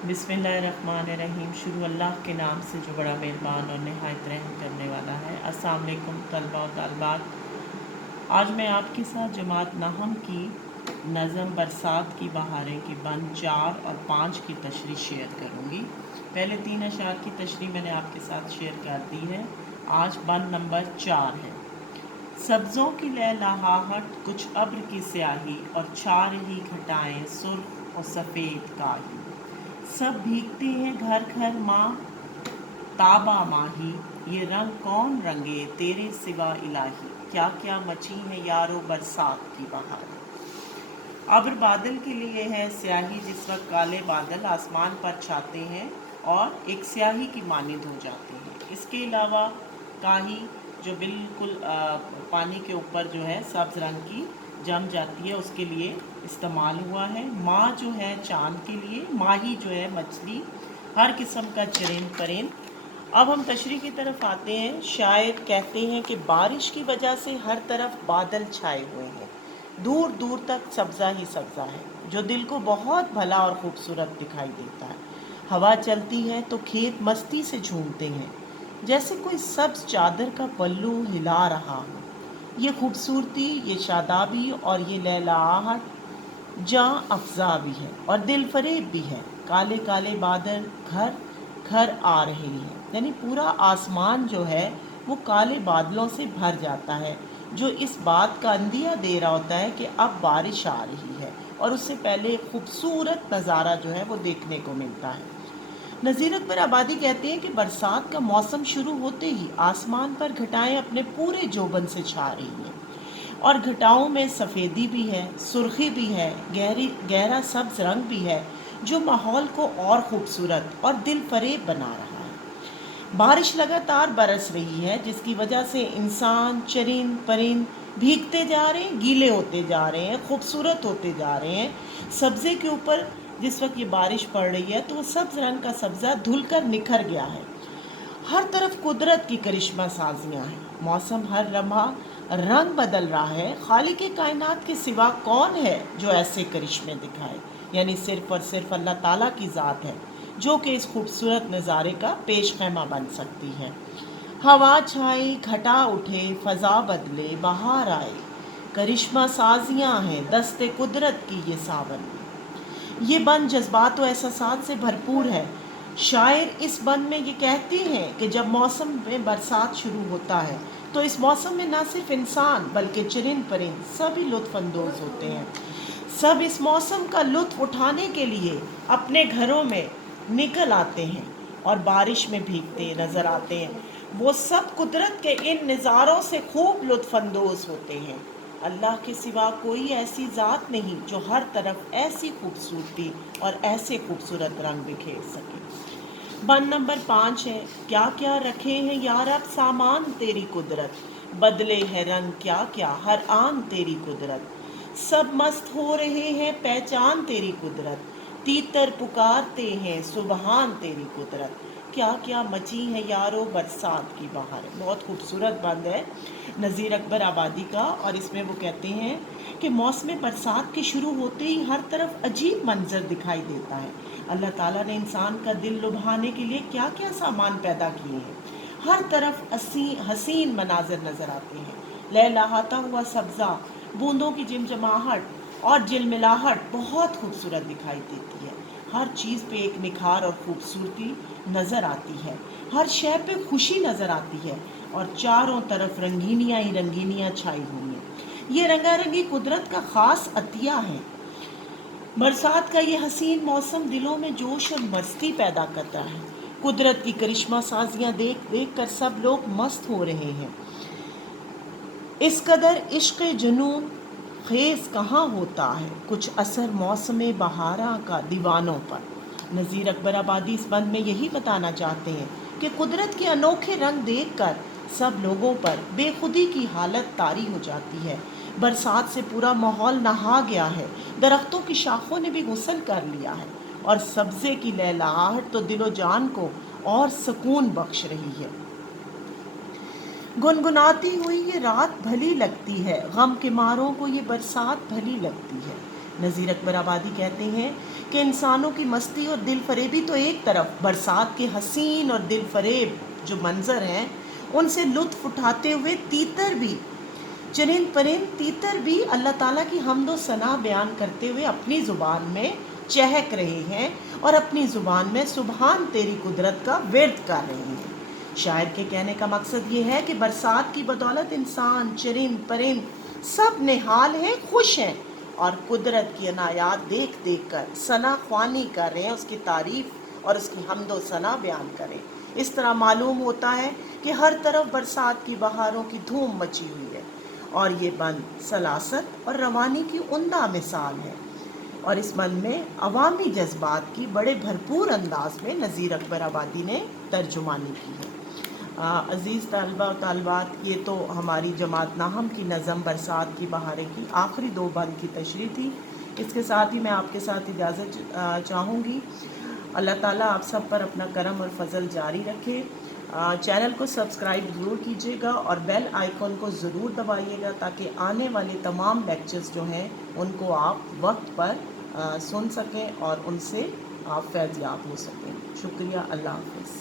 बिस्मिल्लाहिर्रहमानिर्रहीम। शुरू अल्लाह के नाम से जो बड़ा मेहरबान और नहायत रहम करने वाला है। अस्सलाम वालेकुम तलबा और तालिबात। आज मैं आपके साथ जमात नहम की नज़म बरसात की बहारें की बंद 4 और 5 की तशरीह शेयर करूँगी। पहले 3 अशार की तशरीह मैंने आपके साथ शेयर कर दी है। आज बंद नंबर 4 है। सब्ज़ों की लहलहाहट, कुछ अब्र की स्याही और 4 ही घटाएं सुर्ख और सफ़ेद काही। सब भीगते हैं घर घर माँ ताबा माही, ये रंग कौन रंगे तेरे सिवा इलाही। क्या क्या मची है यारो बरसात की बहार। अब्र बादल के लिए है, स्याही जिस वक्त काले बादल आसमान पर छाते हैं और एक स्याही की मानिंद हो जाते हैं। इसके अलावा काही जो बिल्कुल पानी के ऊपर जो है सब्ज रंग की जम जाती है, उसके लिए इस्तेमाल हुआ है। माँ जो है चांद के लिए, माही जो है मछली, हर किस्म का चरिंद परिंद। अब हम तशरीह की तरफ आते हैं। शायर कहते हैं कि बारिश की वजह से हर तरफ बादल छाए हुए हैं, दूर दूर तक सब्ज़ा ही सब्ज़ा है, जो दिल को बहुत भला और खूबसूरत दिखाई देता है। हवा चलती है तो खेत मस्ती से झूमते हैं, जैसे कोई सब्ज चादर का पल्लू हिला रहा हो। ये खूबसूरती, ये शादाबी और ये लहलहाहट जाँ अफजा भी है और दिल फरेब भी है। काले काले बादल घर घर आ रहे हैं, यानी पूरा आसमान जो है वो काले बादलों से भर जाता है, जो इस बात का अंदिया दे रहा होता है कि अब बारिश आ रही है, और उससे पहले खूबसूरत नज़ारा जो है वो देखने को मिलता है। नज़ीर अकबर आबादी कहते हैं कि बरसात का मौसम शुरू होते ही आसमान पर घटाएं अपने पूरे जोबन से छा रही हैं, और घटाओं में सफ़ेदी भी है, सुर्खी भी है, गहरा सब्ज रंग भी है, जो माहौल को और ख़ूबसूरत और दिल फरेब बना रहा है। बारिश लगातार बरस रही है, जिसकी वजह से इंसान, चरिंद परिंद भीगते जा रहे हैं, गीले होते जा रहे हैं, खूबसूरत होते जा रहे हैं। सब्ज़े के ऊपर जिस वक्त ये बारिश पड़ रही है तो वो सब्ज़ रंग का सब्ज़ा धुल कर निखर गया है। हर तरफ कुदरत की करिश्मा साजियाँ हैं। मौसम हर लम्हा रंग बदल रहा है। खालिक के कायनात के सिवा कौन है जो ऐसे करिश्मे दिखाए, यानी सिर्फ़ और सिर्फ अल्लाह ताला की ज़ात है जो कि इस खूबसूरत नज़ारे का पेश खैमा बन सकती है। हवा छाए, घटा उठे, फ़ज़ा बदले, बहार आए, करिश्मा साजियाँ हैं दस्ते कुदरत की ये सावन। ये बंद जज्बात व एहसासात से भरपूर है। शायर इस बंद में ये कहते हैं कि जब मौसम में बरसात शुरू होता है तो इस मौसम में ना सिर्फ इंसान बल्कि चरिंद परिंद सभी लुत्फ़ अंदोज़ होते हैं। सब इस मौसम का लुत्फ़ उठाने के लिए अपने घरों में निकल आते हैं और बारिश में भीगते नज़र आते हैं। वो सब कुदरत के इन नज़ारों से खूब लुत्फ़ अंदोज़ होते हैं। अल्लाह के सिवा कोई ऐसी ज़ात नहीं जो हर तरफ ऐसी खूबसूरती और ऐसे खूबसूरत रंग बिखेर सके। बंद नंबर 5 है। क्या क्या रखे हैं यार अब सामान तेरी कुदरत, बदले है रंग क्या क्या हर आन तेरी कुदरत। सब मस्त हो रहे हैं पहचान तेरी कुदरत, तीतर पुकारते हैं सुबहान तेरी कुदरत। क्या क्या मची है यारो बरसात की बहार। बहुत खूबसूरत बंद है नज़ीर अकबर आबादी का, और इसमें वो कहते हैं कि मौसम बरसात के शुरू होते ही हर तरफ अजीब मंजर दिखाई देता है। अल्लाह ताला ने इंसान का दिल लुभाने के लिए क्या क्या सामान पैदा किए हैं। हर तरफ हसीन मनाजर नज़र आते हैं। लहलहाता हुआ सब्ज़ा, बूंदों की झिमझिमाहट और झिलमिलाहट बहुत खूबसूरत दिखाई देती है। हर चीज़ पे एक निखार और खूबसूरती नज़र आती है, हर शय पे खुशी नज़र आती है, और चारों तरफ रंगीनियाँ ही रंगीनियाँ छाई हुई हैं। ये रंगारंगी कुदरत का ख़ास अतिया है। बरसात का ये हसीन मौसम दिलों में जोश और मस्ती पैदा करता है। कुदरत की करिश्मा साजियाँ देख देख कर सब लोग मस्त हो रहे हैं। इस कदर इश्क जुनून खेज कहाँ होता है, कुछ असर मौसम बहारा का दीवानों पर। नज़ीर अकबर आबादी इस बंद में यही बताना चाहते हैं कि कुदरत के अनोखे रंग देखकर सब लोगों पर बेखुदी की हालत तारी हो जाती है। बरसात से पूरा माहौल नहा गया है, दरख्तों की शाखों ने भी गुस्ल कर लिया है, और सब्ज़े की लहलहाहट तो दिलो जान को और सुकून बख्श रही है। गुनगुनाती हुई ये रात भली लगती है, गम के मारों को ये बरसात भली लगती है। نذیر اکبر آبادی کہتے ہیں کہ انسانوں کی مستی اور دل فریبی تو ایک طرف، برسات کے حسین اور دل فریب جو منظر ہیں ان سے لطف اٹھاتے ہوئے تیتر بھی، چرند پرند تیتر بھی اللہ تعالیٰ کی حمد و ثنا بیان کرتے ہوئے اپنی زبان میں چہک رہے ہیں اور اپنی زبان میں سبحان تیری قدرت کا ورد کر رہے ہیں۔ شاعر کے کہنے کا مقصد یہ ہے کہ برسات کی بدولت انسان، چرند پرند سب نہال ہیں، خوش ہیں اور قدرت کی عنایات دیکھ دیکھ کر ثنا خوانی کر رہے ہیں، اس کی تعریف اور اس کی حمد و ثنا بیان کریں۔ اس طرح معلوم ہوتا ہے کہ ہر طرف برسات کی بہاروں کی دھوم مچی ہوئی ہے اور یہ بند سلاست اور روانی کی عمدہ مثال ہے، اور اس بند میں عوامی جذبات کی بڑے بھرپور انداز میں نذیر اکبر آبادی نے ترجمانی کی ہے۔ عزیز طلبہ و طالبات، یہ تو ہماری جماعت ناہم کی نظم برسات کی بہاریں کی آخری 2 بند کی تشریح تھی۔ اس کے ساتھ ہی میں آپ کے ساتھ اجازت چاہوں گی۔ اللہ تعالیٰ آپ سب پر اپنا کرم اور فضل جاری رکھے۔ چینل کو سبسکرائب ضرور کیجیے گا اور بیل آئیکن کو ضرور دبائیے گا تاکہ آنے والے تمام لیکچرز جو ہیں ان کو آپ وقت پر سن سکیں اور ان سے آپ فیض یاب ہو سکیں۔ شکریہ، اللہ حافظ۔